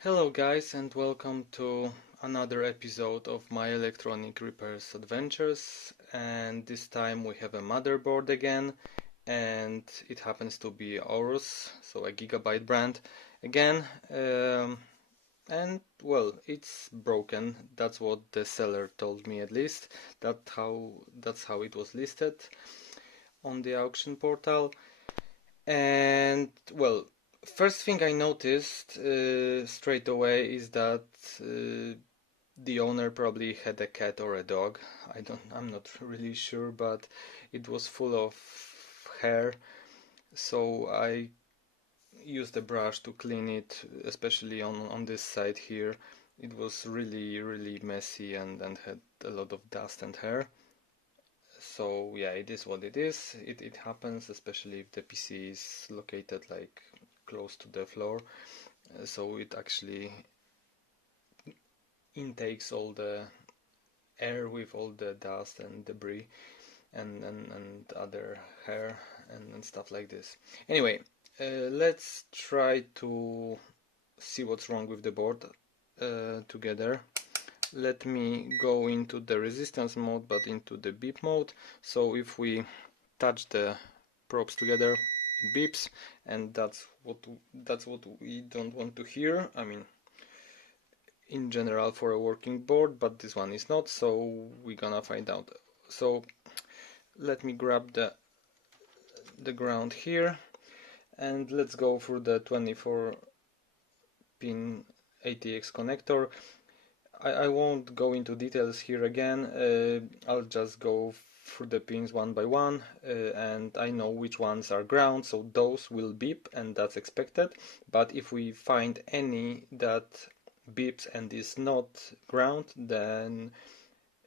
Hello guys, and welcome to another episode of my electronic repairs adventures. And this time we have a motherboard again, and it happens to be Aorus, so a Gigabyte brand again. And well, it's broken. That's what the seller told me, at least. That's how it was listed on the auction portal. And well, first thing I noticed straight away is that the owner probably had a cat or a dog. I'm not really sure, but it was full of hair. So I used a brush to clean it, especially on this side here. It was really messy and had a lot of dust and hair. So yeah, it is what it is. It happens, especially if the PC is located like close to the floor. So it actually intakes all the air with all the dust and debris and other hair and stuff like this. Anyway, let's try to see what's wrong with the board together. Let me go into the resistance mode, but into the beep mode. So if we touch the probes together, it beeps, and that's what we don't want to hear. I mean, in general for a working board, but this one is not, so we're gonna find out. So let me grab the ground here, and let's go through the 24 pin ATX connector. I won't go into details here again. I'll just go through the pins one by one, and I know which ones are ground, so those will beep, and that's expected. But if we find any that beeps and is not ground, then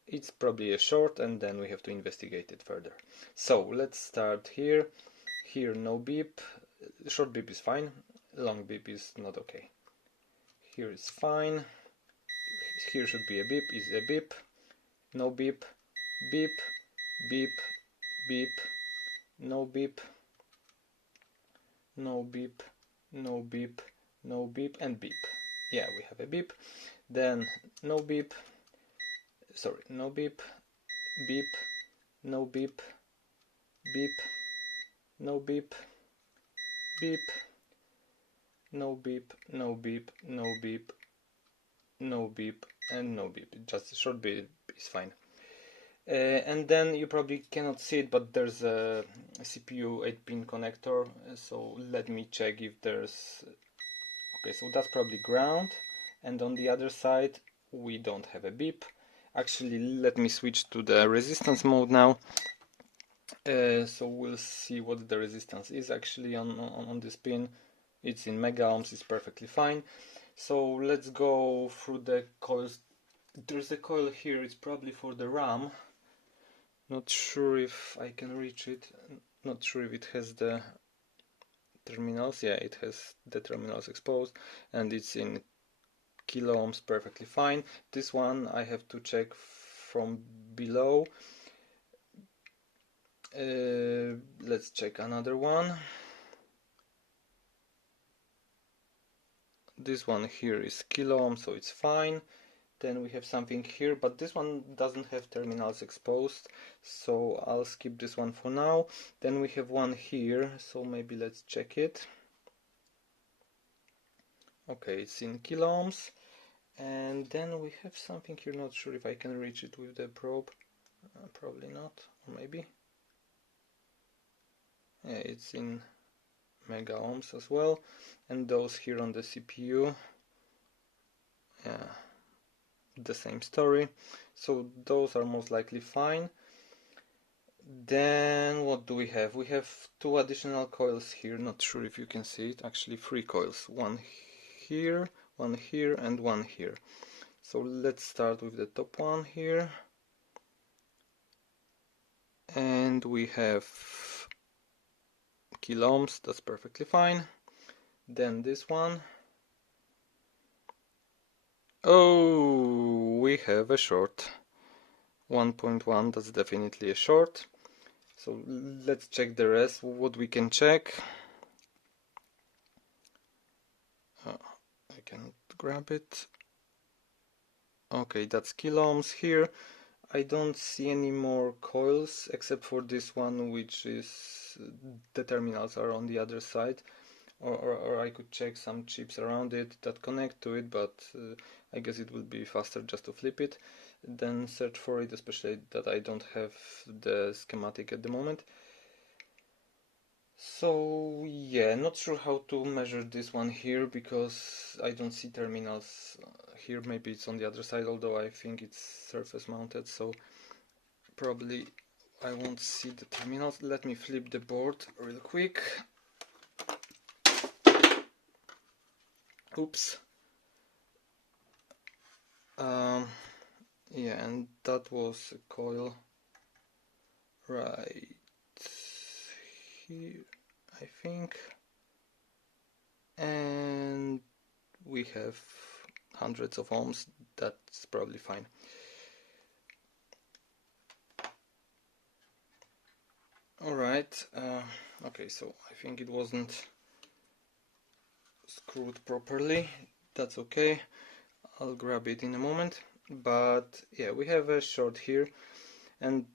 it's probably a short, and then we have to investigate it further. So let's start here. Here no beep. Short beep is fine, long beep is not okay. Here is fine. Here should be a beep, is a beep, no beep, beep, beep, beep, no beep, no beep, no beep, no beep, and beep. Yeah, we have a beep. Then no beep, sorry, no beep, beep, no beep, beep, no beep, beep, no beep, no beep, no beep, no beep, and no beep. Just a short beep is fine. And then you probably cannot see it, but there's a CPU 8-pin connector, so let me check if there's... Okay, so that's probably ground, and on the other side we don't have a beep. Actually, let me switch to the resistance mode now, so we'll see what the resistance is actually on this pin. It's in mega ohms, it's perfectly fine. So let's go through the coils. There's a coil here, it's probably for the RAM. Not sure if I can reach it. Not sure if it has the terminals. Yeah, it has the terminals exposed, and it's in kilo ohms, perfectly fine. This one I have to check from below. Let's check another one. This one here is kilo ohms, so it's fine. Then we have something here, but this one doesn't have terminals exposed, so I'll skip this one for now. Then we have one here, so maybe let's check it. Okay, it's in kilo ohms. And then we have something here, not sure if I can reach it with the probe. Probably not, or maybe. Yeah, it's in mega ohms as well. And those here on the CPU, yeah, the same story. So those are most likely fine. Then what do we have? We have two additional coils here, not sure if you can see it, actually three coils. One here, and one here. So let's start with the top one here. And we have kilo ohms, that's perfectly fine. Then this one. Oh, we have a short. 1.1, that's definitely a short. So let's check the rest, what we can check. I cannot grab it. Okay, that's kilo ohms here. I don't see any more coils except for this one, which is the terminals are on the other side, or I could check some chips around it that connect to it, but I guess it would be faster just to flip it than search for it, especially that I don't have the schematic at the moment. So yeah, not sure how to measure this one here because I don't see terminals here. Maybe it's on the other side, although I think it's surface mounted, so probably I won't see the terminals. Let me flip the board real quick. Oops. Yeah, and that was a coil right here, I think. And we have hundreds of ohms. That's probably fine. Alright, okay, so I think it wasn't screwed properly. That's okay, I'll grab it in a moment. But yeah, we have a short here, and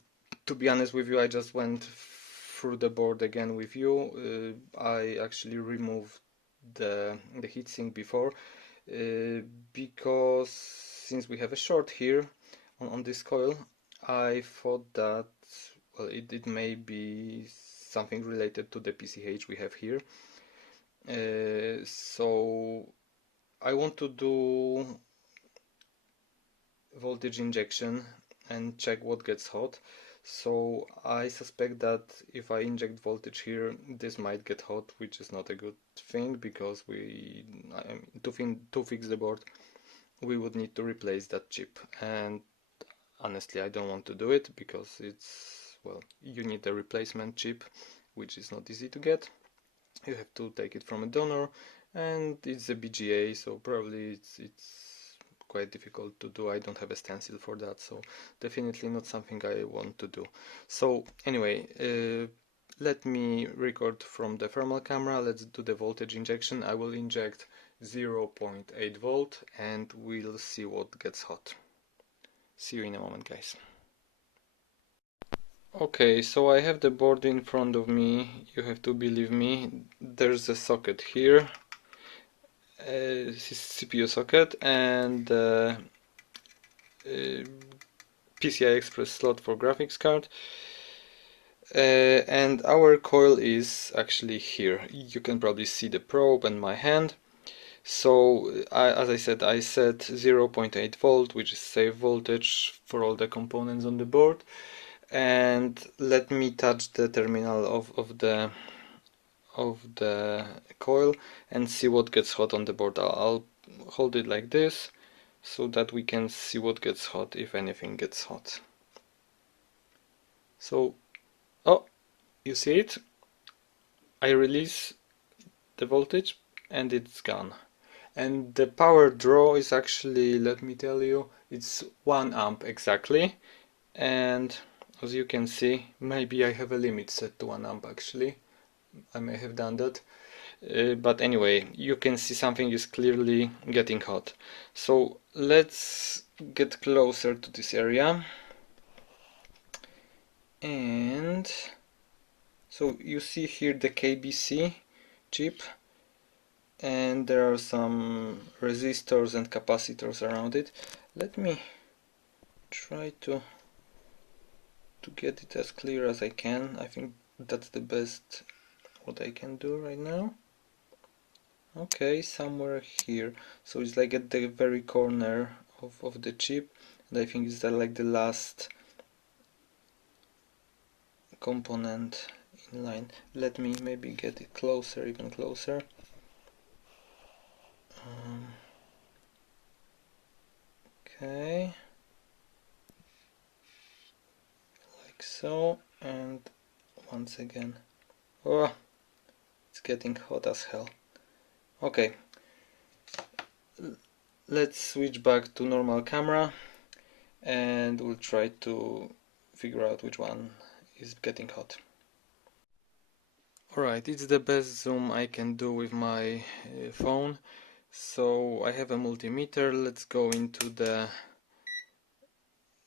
to be honest with you, I just went through the board again with you. I actually removed the heatsink before because since we have a short here on this coil, I thought that, well, it may be something related to the PCH we have here. So I want to do voltage injection and check what gets hot. So I suspect that if I inject voltage here, this might get hot, which is not a good thing because to fix the board, we would need to replace that chip. And honestly, I don't want to do it because it's, well, you need a replacement chip, which is not easy to get. You have to take it from a donor, and it's a BGA, so probably it's quite difficult to do. I don't have a stencil for that, so definitely not something I want to do. So anyway, let me record from the thermal camera. Let's do the voltage injection. I will inject 0.8 volt and we'll see what gets hot. See you in a moment, guys. Okay, so I have the board in front of me. You have to believe me. There's a socket here, CPU socket, and PCI Express slot for graphics card. And our coil is actually here. You can probably see the probe and my hand. So as I said, I set 0.8 volt, which is safe voltage for all the components on the board. And let me touch the terminal of the coil and see what gets hot on the board. I'll hold it like this so that we can see what gets hot, if anything gets hot. So, oh, you see it? I release the voltage and it's gone. And the power draw is actually, let me tell you, it's 1 amp exactly. And as you can see, maybe I have a limit set to 1 amp actually. I may have done that. But anyway, you can see something is clearly getting hot. So let's get closer to this area. And so you see here the KBC chip, and there are some resistors and capacitors around it. Let me try to get it as clear as I can. I think that's the best what I can do right now. Okay, somewhere here. So it's like at the very corner of the chip, and I think it's like the last component in line. Let me maybe get it closer, even closer. Okay, like so, and once again. Oh, it's getting hot as hell. Okay, let's switch back to normal camera and we'll try to figure out which one is getting hot. Alright, it's the best zoom I can do with my phone. So I have a multimeter. Let's go into the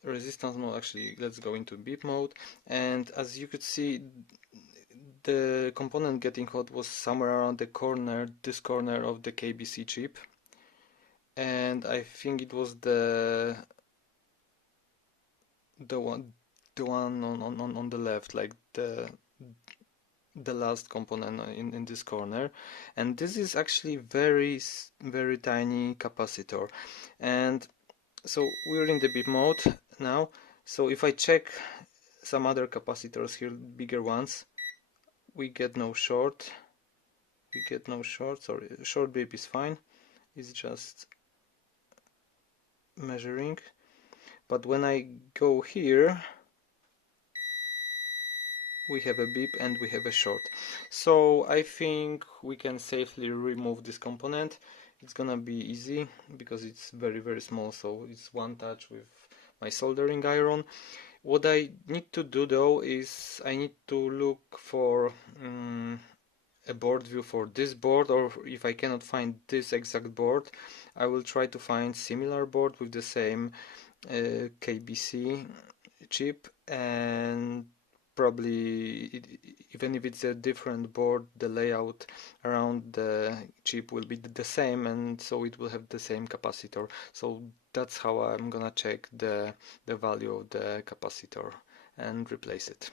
resistance mode. Actually, let's go into beep mode, and as you could see, the component getting hot was somewhere around the corner, this corner of the KBC chip, and I think it was the one on the left, like the last component in this corner. And this is actually very tiny capacitor. And so we're in the beep mode now. So if I check some other capacitors here, bigger ones, we get no short. Sorry, short beep is fine. It's just measuring. But when I go here, we have a beep and we have a short. So I think we can safely remove this component. It's gonna be easy because it's very small, so it's one touch with my soldering iron. What I need to do though is I need to look for a board view for this board, or if I cannot find this exact board, I will try to find similar board with the same KBC chip, and probably even if it's a different board, the layout around the chip will be the same, and so it will have the same capacitor. So that's how I'm gonna check the value of the capacitor and replace it.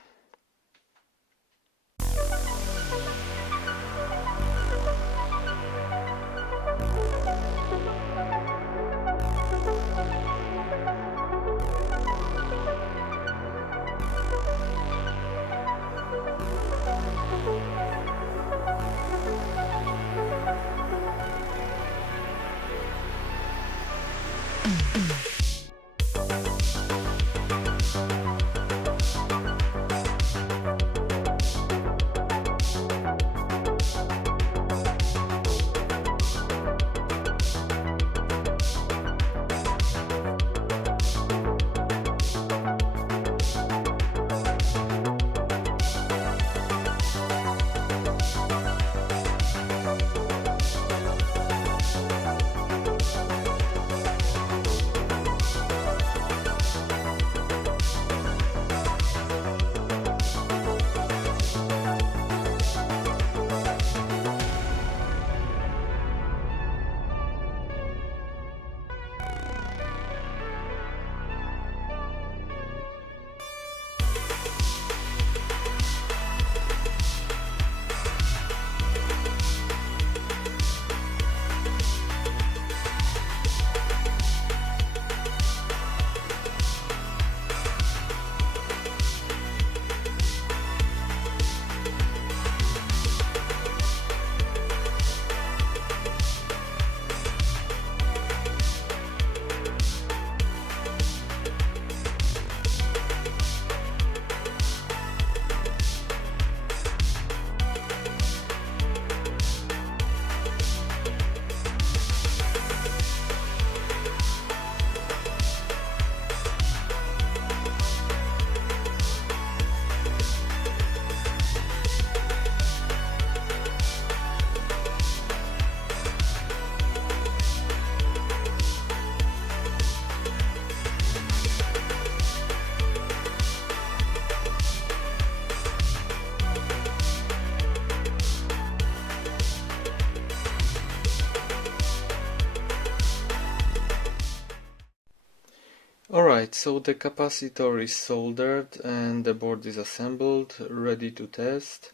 Alright, so the capacitor is soldered and the board is assembled, ready to test.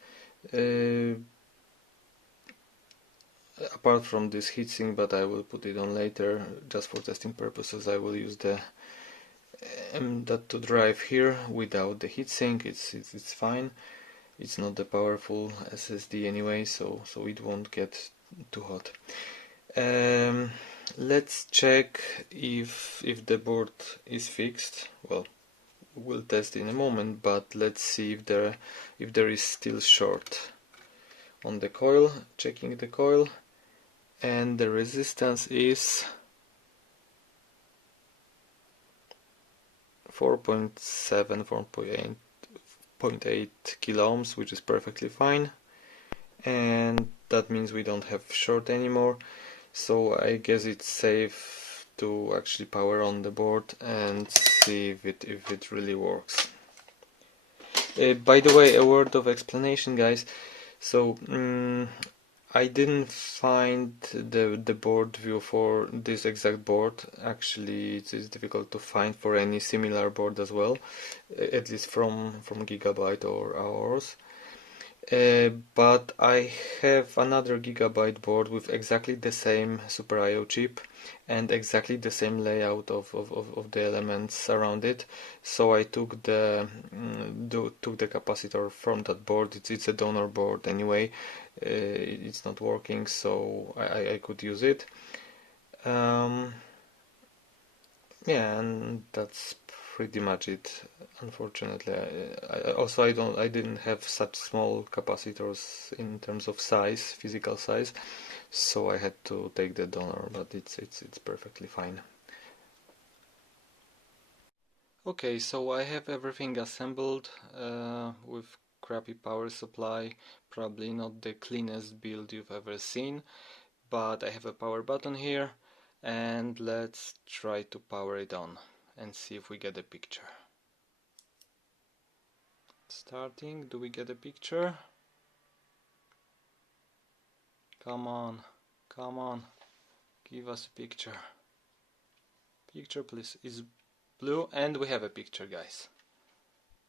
Apart from this heatsink, but I will put it on later, just for testing purposes, I will use the M.2 drive here without the heatsink. It's fine. It's not the powerful SSD anyway, so it won't get too hot. Let's check if the board is fixed. Well, we'll test in a moment, but let's see if there is still short on the coil. Checking the coil, and the resistance is 4.7, 4.8 kilo ohms, which is perfectly fine, and that means we don't have short anymore. so I guess it's safe to actually power on the board and see if it really works. By the way, a word of explanation, guys. So I didn't find the board view for this exact board. Actually, it is difficult to find for any similar board as well, at least from Gigabyte or Aorus. But I have another Gigabyte board with exactly the same Super I/O chip and exactly the same layout of the elements around it. So I took the capacitor from that board. It's a donor board anyway. It's not working, so I could use it. Yeah, and that's pretty much it. Unfortunately, I didn't have such small capacitors in terms of size, physical size, so I had to take the donor, but it's perfectly fine. Okay, so I have everything assembled with crappy power supply, probably not the cleanest build you've ever seen, but I have a power button here, and let's try to power it on and see if we get a picture. Starting, do we get a picture? Come on, come on, give us a picture. Picture please. Is blue, and we have a picture, guys.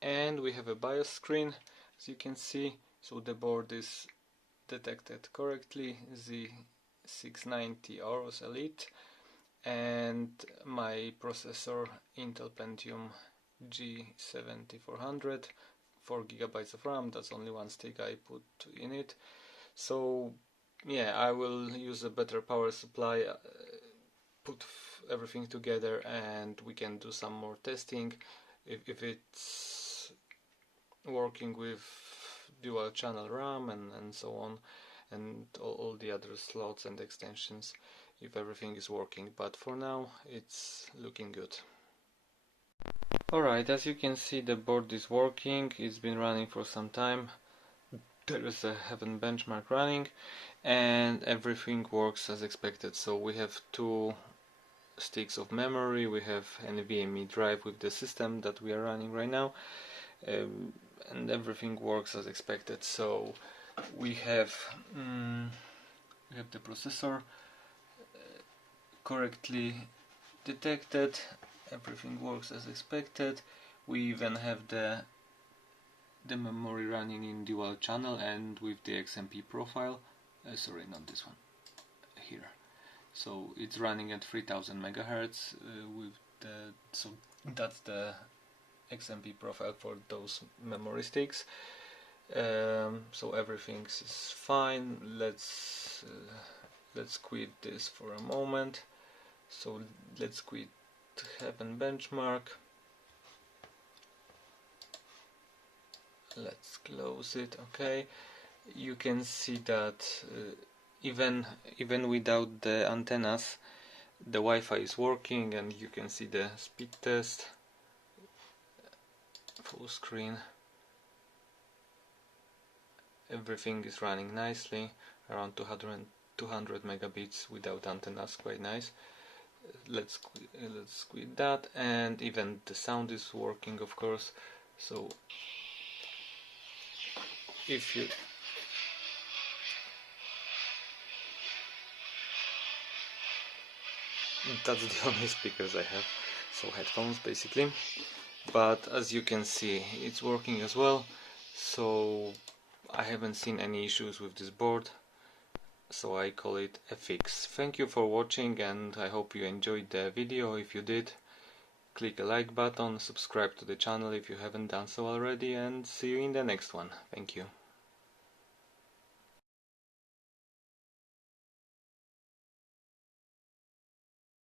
And we have a BIOS screen, as you can see, so the board is detected correctly, Z690 Aorus Elite, and my processor Intel Pentium G7400, 4 GB of RAM. That's only one stick I put in it. So yeah, I will use a better power supply, put everything together, and we can do some more testing if it's working with dual channel RAM and so on, and all the other slots and extensions, if everything is working. But for now it's looking good. Alright, as you can see, the board is working. It's been running for some time. There is a Heaven benchmark running, and everything works as expected. So we have two sticks of memory, we have NVMe drive with the system that we are running right now, and everything works as expected. So we have the processor correctly detected, everything works as expected. We even have the memory running in dual channel and with the XMP profile, sorry, not this one, here. So it's running at 3000 megahertz with the, so that's the XMP profile for those memory sticks. So everything is fine. Let's quit this for a moment. So let's quit Heaven benchmark. Let's close it. Okay, you can see that even without the antennas, the Wi-Fi is working, and you can see the speed test, full screen. Everything is running nicely, around 200 megabits without antennas, quite nice. Let's quit that, and even the sound is working, of course. So if you that's the only speakers I have, so headphones basically. But as you can see, it's working as well, so I haven't seen any issues with this board, so I call it a fix. Thank you for watching, and I hope you enjoyed the video. If you did, click a like button, subscribe to the channel if you haven't done so already, and see you in the next one. Thank you.